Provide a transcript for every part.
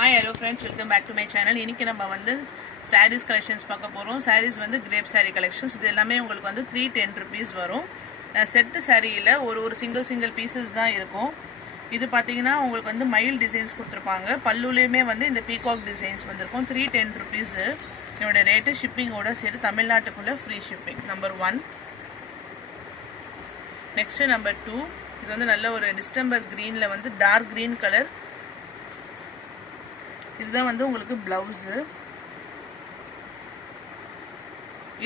Hi, hello friends, welcome back to my channel. இன்னைக்கு நம்ம வந்து sarees collections பார்க்க போறோம். sarees வந்து grape saree collections. இது எல்லாமே உங்களுக்கு வந்து 310 rupees வரும். செட் சாரியில ஒரு சிங்கிள் பீசஸ் தான் இருக்கும். இது பாத்தீங்கன்னா உங்களுக்கு வந்து மைல் டிசைன்ஸ் கொடுத்திருப்பாங்க. பல்லுலயுமே வந்து இந்த பீகாக் டிசைன்ஸ் வந்திருக்கும். 310 rupees. இதோட ரேட் ஷிப்பிங்கோட சேர்த்து தமிழ்நாட்டுக்குள்ள free shipping. Number 1. Next number 2. இது வந்து நல்ல ஒரு டிஸ்டம்பர் கிரீன்ல வந்து டார்க் கிரீன் கலர். இதுதான் வந்து உங்களுக்கு பிளவுஸ்.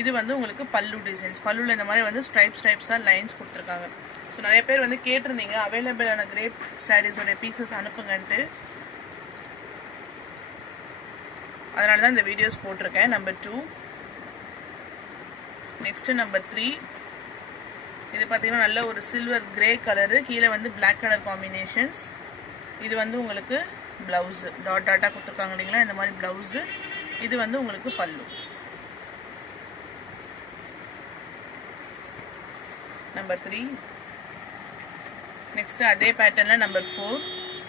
இது வந்து உங்களுக்கு பல்லு டிசைன்ஸ். பல்லுல இந்த மாதிரி வந்து ஸ்ட்ரைப்ஸா லைன்ஸ் கொடுத்துருக்காங்க. ஸோ நிறைய பேர் வந்து கேட்டிருந்தீங்க அவைலபிளான கிரேப் சாரீஸோட பீசஸ் அனுப்புங்கன்ட்டு. அதனால தான் இந்த வீடியோஸ் போட்டிருக்கேன். நம்பர் 2. Next number 3. இது பார்த்தீங்கன்னா நல்ல ஒரு சில்வர் கிரே கலரு, கீழே வந்து பிளாக் கலர் காம்பினேஷன்ஸ். இது வந்து உங்களுக்கு பிளவுஸ் டாட்டா கொடுத்துருக்காங்க இல்லைங்களா, இந்த மாதிரி பிளவுஸ். இது வந்து உங்களுக்கு பல்லு. நம்பர் 3. நெக்ஸ்ட் அதே பேட்டர்ன்ல நம்பர் 4.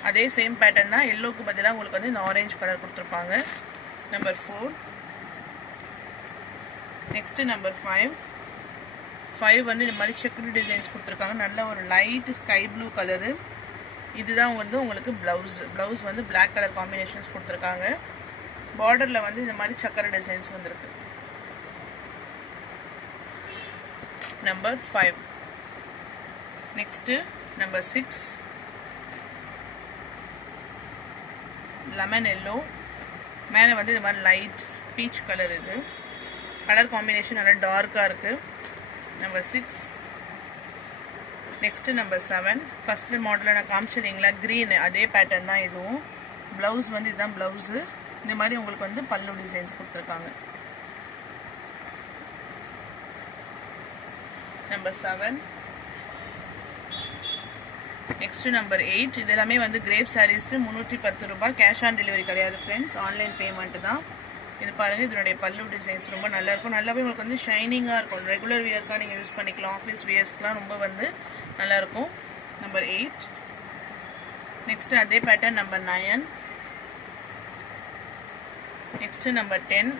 அதே சேம் பேட்டர்ன் தான், எல்லோக்கு பதிலாக உங்களுக்கு வந்து இந்த ஆரஞ்சு கலர் கொடுத்துருப்பாங்க. நம்பர் 4. நெக்ஸ்ட் நம்பர் 5 வந்து இந்த மாதிரி செக்குடு டிசைன்ஸ் கொடுத்துருக்காங்க. நல்ல ஒரு லைட் ஸ்கை ப்ளூ கலரு. இதுதான் வந்து உங்களுக்கு பிளவுஸ் வந்து பிளாக் கலர் காம்பினேஷன்ஸ் கொடுத்துருக்காங்க. பார்டரில் வந்து இந்த மாதிரி சக்கர டிசைன்ஸ் வந்துருக்கு. Number 5. Next number 6. Lemon yellow, மேலே வந்து இந்த மாதிரி லைட் பீச் கலர். இது கலர் காம்பினேஷன் நல்லா டார்க்காக இருக்குது. நம்பர் 6. Next number 7. ஃபர்ஸ்ட் மாடலில் நான் காமிச்சிருந்தீங்களா க்ரீன், அதே பேட்டர்ன் தான் இதுவும். ப்ளவுஸ் வந்து இதுதான் ப்ளவுஸு. இந்த மாதிரி உங்களுக்கு வந்து பல்லு டிசைன்ஸ் கொடுத்துருக்காங்க. நம்பர் 7. Next number 8. இது எல்லாமே வந்து கிரேப் சாரீஸ். 310 ரூபாய். கேஷ் ஆன் டெலிவரி கிடையாது ஃப்ரெண்ட்ஸ், ஆன்லைன் பேமெண்ட் தான். இது பாருங்கள், இதனுடைய பல்லு டிசைன்ஸ் ரொம்ப நல்லா இருக்கும். நல்லாவே உங்களுக்கு வந்து ஷைனிங்காக இருக்கும். ரெகுலர் வியர்க்காக நீங்கள் யூஸ் பண்ணிக்கலாம். ஆஃபீஸ் வியர்ஸ்க்குலாம் ரொம்ப வந்து நல்லாயிருக்கும். நம்பர் 8. நெக்ஸ்ட் அதே pattern number 9. Next number 10.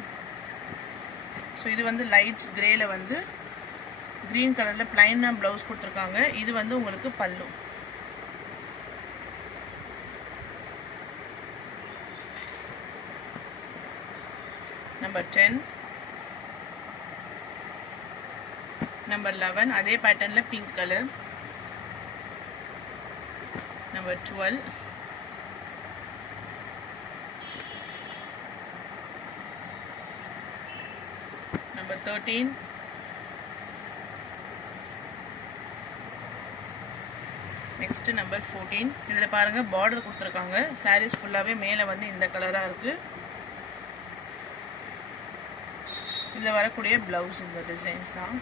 So இது வந்து லைட் கிரேல வந்து க்ரீன் கலரில் பிளைனாக ப்ளவுஸ் கொடுத்துருக்காங்க. இது வந்து உங்களுக்கு பல்லு. நம்பர் 10. நம்பர் 11. அதே பேட்டர்னில் pink colour. Number 12. Number 13. Next number 14. இதில் பாருங்கள் பார்டர் கொடுத்துருக்காங்க. சாரீஸ் ஃபுல்லாகவே மேலே வந்து இந்த கலராக இருக்குது. இதில் வரக்கூடிய பிளவுஸ் இந்த டிசைன்ஸ் தான்.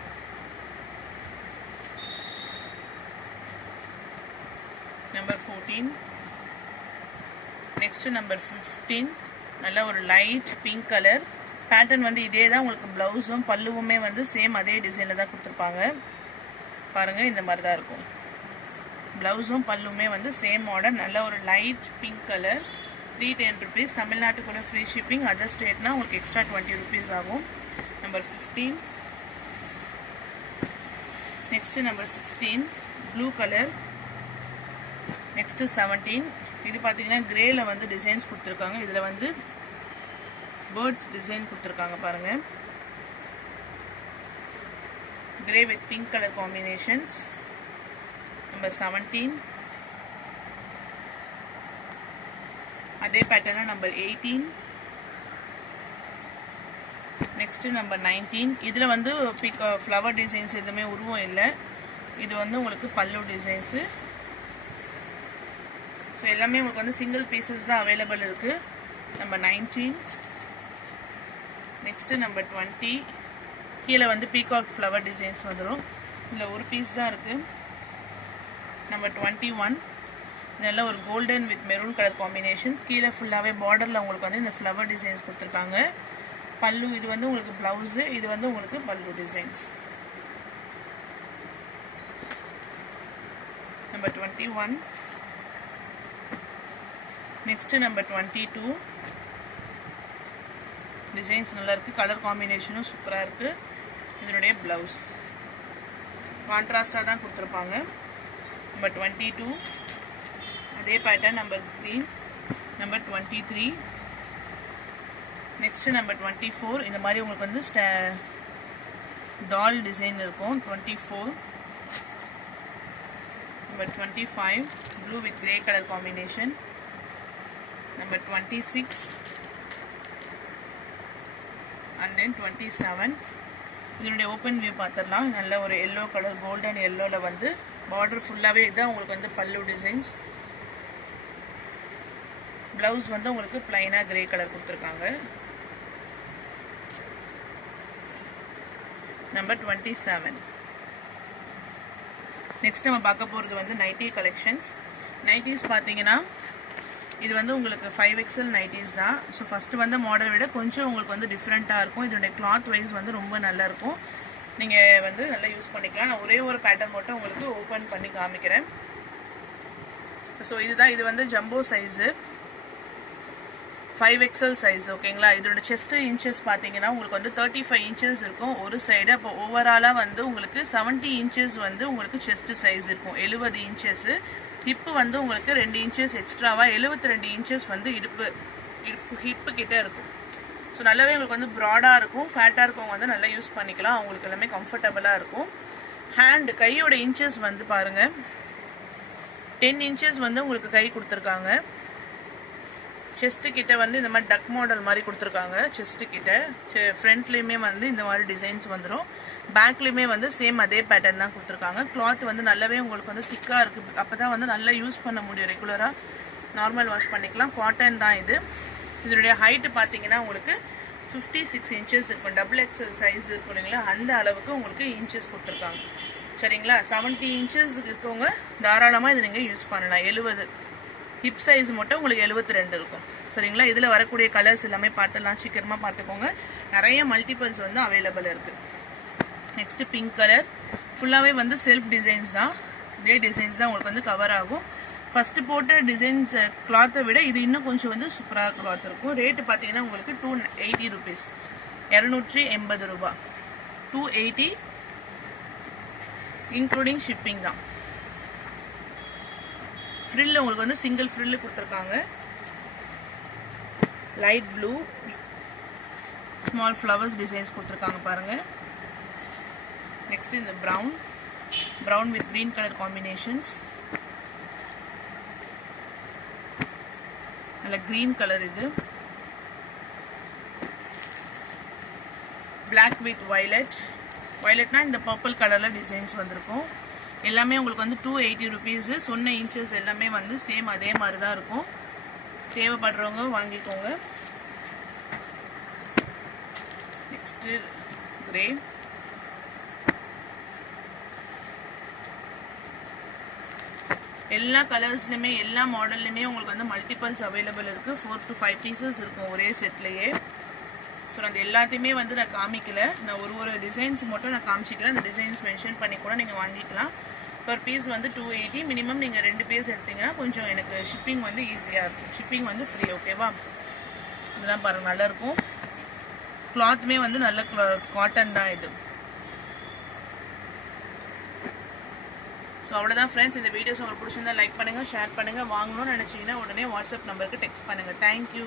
நம்பர் 14. Next number 15. நல்ல ஒரு லைட் பிங்க் கலர். பேட்டர்ன் வந்து இதே தான், உங்களுக்கு பிளவுஸும் பல்லுவுமே வந்து சேம் அதே டிசைனில் தான் கொடுத்துருப்பாங்க. பாருங்கள், இந்த மாதிரி தான் இருக்கும். பிளவுஸும் பல்லுமே வந்து சேம் மாடல். நல்ல ஒரு லைட் பிங்க் கலர். 310 rupees. தமிழ்நாட்டுக்குள்ள ஃப்ரீ ஷிப்பிங். அதர் ஸ்டேட்னா உங்களுக்கு எக்ஸ்ட்ரா 20 rupees ஆகும். Number 15. Next number 16. Blue colour. Next 17. இது பார்த்தீங்கன்னா கிரேல வந்து டிசைன்ஸ் கொடுத்துருக்காங்க. இதில் வந்து பேர்ட்ஸ் டிசைன் கொடுத்துருக்காங்க பாருங்கள். Grey with pink colour combinations. Number 17. அதே பேட்டர்னா நம்பர் 18. Next number 19. இதில் வந்து ஃப்ளவர் டிசைன்ஸ் எதுவுமே உருவம் இல்லை. இது வந்து உங்களுக்கு பல்லு டிசைன்ஸு. ஸோ எல்லாமே உங்களுக்கு வந்து சிங்கிள் பீசஸ் தான் அவைலபிள் இருக்குது. நம்பர் 19. Next number 20. கீழே வந்து பீகாக் ஃப்ளவர் டிசைன்ஸ் வந்துடும். இதில் ஒரு பீஸ் தான் இருக்குது. நம்பர் 21. இதெல்லாம் ஒரு golden with maroon colour combinations. கீழே ஃபுல்லாகவே பார்டரில் உங்களுக்கு வந்து இந்த ஃப்ளவர் டிசைன்ஸ் கொடுத்துருக்காங்க. பல்லு இது வந்து உங்களுக்கு ப்ளவுஸு. இது வந்து உங்களுக்கு பல்லு designs. Number 21. Next number 22 designs நல்லா இருக்குது, கலர் காம்பினேஷனும் சூப்பராக இருக்குது. இதனுடைய ப்ளவுஸ் கான்ட்ராஸ்டாக தான் கொடுத்துருப்பாங்க. நம்பர் 22 அதே pattern. Number 3 number 23 next number 24 இந்த மாதிரி உங்களுக்கு வந்து டால் டிசைன் இருக்கும். 24 number 25 blue with grey colour combination. Number 26 and then 27 இதனுடைய ஓப்பன் வியூ பார்த்துடலாம். நல்ல ஒரு எல்லோ கலர் கோல்டன் எல்லோவில் வந்து பார்டர் ஃபுல்லாகவே இதுதான் உங்களுக்கு வந்து பல்லு டிசைன்ஸ். ப்ளவுஸ் வந்து உங்களுக்கு பிளைனாக கிரே கலர் கொடுத்துருக்காங்க. நம்பர் 27 நெக்ஸ்ட் நம்ம பார்க்க போகிறது வந்து நைட்டி கலெக்ஷன்ஸ். நைட்டிஸ் பார்த்தீங்கன்னா இது வந்து உங்களுக்கு 5XL நைட்டிஸ் தான். ஸோ ஃபஸ்ட்டு வந்து மாடலை விட கொஞ்சம் உங்களுக்கு வந்து டிஃப்ரெண்ட்டாக இருக்கும். இதனுடைய கிளாத் வைஸ் வந்து ரொம்ப நல்லா இருக்கும், நீங்கள் வந்து நல்லா யூஸ் பண்ணிக்கலாம். நான் ஒரே ஒரு பேட்டர்ன் மட்டும் உங்களுக்கு ஓப்பன் பண்ணி காமிக்கிறேன். ஸோ இதுதான், இது வந்து ஜம்போ சைஸு 5XL சைஸ். ஓகேங்களா. இதோட செஸ்ட் இன்ச்சஸ் பார்த்தீங்கன்னா உங்களுக்கு வந்து 35 இன்ச்சஸ் இருக்கும் ஒரு சைடு. அப்போ ஓவராலாக வந்து உங்களுக்கு 70 இன்ச்சஸ் வந்து உங்களுக்கு செஸ்ட் சைஸ் இருக்கும். 70 இன்ச்சஸ். ஹிப்பு வந்து உங்களுக்கு 2 இன்ச்சஸ் எக்ஸ்ட்ராவாக 72 இன்ச்சஸ் வந்து ஹிப்பு கிட்டே இருக்கும். ஸோ நல்லாவே உங்களுக்கு வந்து ப்ராடாக இருக்கும். ஃபேட்டாக இருக்கவங்க வந்து நல்லா யூஸ் பண்ணிக்கலாம், அவங்களுக்கு எல்லாமே கம்ஃபர்டபுளாக இருக்கும். ஹேண்டு கையோட இன்ச்சஸ் வந்து பாருங்கள் 10 இன்ச்சஸ் வந்து உங்களுக்கு கை கொடுத்துருக்காங்க. செஸ்ட்டு கிட்ட வந்து இந்த மாதிரி டக் மாடல் மாதிரி கொடுத்துருக்காங்க. செஸ்ட்டு கிட்ட ஃப்ரண்ட்லேயுமே வந்து இந்த மாதிரி டிசைன்ஸ் வந்துடும். பேக்லேயுமே வந்து சேம் அதே பேட்டர்ன் தான் கொடுத்துருக்காங்க. கிளாத் வந்து நல்லாவே உங்களுக்கு வந்து திக்காக இருக்குது. அப்போ தான் வந்து நல்லா யூஸ் பண்ண முடியும். ரெகுலராக நார்மல் வாஷ் பண்ணிக்கலாம். காட்டன் தான் இது. இதனுடைய ஹைட்டு பார்த்தீங்கன்னா உங்களுக்கு 56 இன்ச்சஸ் இருக்கும். XXL சைஸ் இருக்கும் இல்லைங்களா, அந்த அளவுக்கு உங்களுக்கு இன்ச்சஸ் கொடுத்துருக்காங்க. சரிங்களா. 70 இன்ச்சஸ் இருக்கவங்க தாராளமாக இதை நீங்கள் யூஸ் பண்ணலாம். 70 ஹிப் சைஸ் மட்டும் உங்களுக்கு 72 இருக்கும். சரிங்களா. இதில் வரக்கூடிய கலர்ஸ் எல்லாமே பார்த்துலாம், சீக்கிரமாக பார்த்துக்கோங்க. நிறைய மல்டிபிள்ஸ் வந்து அவைலபிள் இருக்குது. நெக்ஸ்ட்டு பிங்க் கலர் ஃபுல்லாகவே வந்து செல்ஃப் டிசைன்ஸ் தான். இதே டிசைன்ஸ் தான் உங்களுக்கு வந்து கவர் ஆகும். ஃபஸ்ட்டு போட்ட டிசைன்ஸ் கிளாத்தை விட இது இன்னும் கொஞ்சம் வந்து சூப்பராக கிளாத் இருக்கும். ரேட்டு பார்த்தீங்கன்னா உங்களுக்கு 280 rupees, 280 ரூபா. 280 இன்க்ளூடிங் ஷிப்பிங் தான். ஃப்ரில் உங்களுக்கு வந்து சிங்கிள் ஃப்ரில் கொடுத்துருக்காங்க. Light blue small flowers designs கொடுத்துருக்காங்க பாருங்கள். நெக்ஸ்ட் இந்த brown with green colour combinations. நல்ல க்ரீன் கலர் இது. பிளாக் வித் வயலட்னா இந்த பர்பிள் கலரில் டிசைன்ஸ் வந்திருக்கும். எல்லாமே உங்களுக்கு வந்து 280 rupees. சொன்ன இன்ச்சஸ் எல்லாமே வந்து சேம் அதே மாதிரி தான் இருக்கும். தேவைப்படுறவங்க வாங்கிக்கோங்க. Next grey. எல்லா கலர்ஸ்லையுமே எல்லா மாடல்லையுமே உங்களுக்கு வந்து மல்டிபிள்ஸ் அவைலபிள் இருக்குது. 4 to 5 pieces இருக்கும் ஒரே செட்லேயே. ஸோ அது எல்லாத்தையுமே வந்து நான் காமிக்கல, நான் ஒரு டிசைன்ஸ் மட்டும் நான் காமிச்சிக்கிறேன். அந்த டிசைன்ஸ் மென்ஷன் பண்ணி கூட நீங்கள் வாங்கிக்கலாம். பர் பீஸ் வந்து 280. மினிமம் நீங்கள் 2 பீஸ் எடுத்தீங்கன்னா கொஞ்சம் எனக்கு ஷிப்பிங் வந்து ஈஸியாக இருக்கும். ஷிப்பிங் வந்து ஃப்ரீ. ஓகேவா. இதெல்லாம் பாருங்கள் நல்லாயிருக்கும். கிளாத்துமே வந்து நல்ல காட்டன் தான் இது. ஸோ அவ்வளோதான் ஃப்ரெண்ட்ஸ். இந்த வீடியோஸ் உங்களுக்கு பிடிச்சிருந்தா லைக் பண்ணுங்கள், ஷேர் பண்ணுங்கள். வாங்கணும்னு நினச்சிங்கன்னா உடனே வாட்ஸ்அப் நம்பருக்கு டெக்ஸ்ட் பண்ணுங்கள். தேங்க்யூ.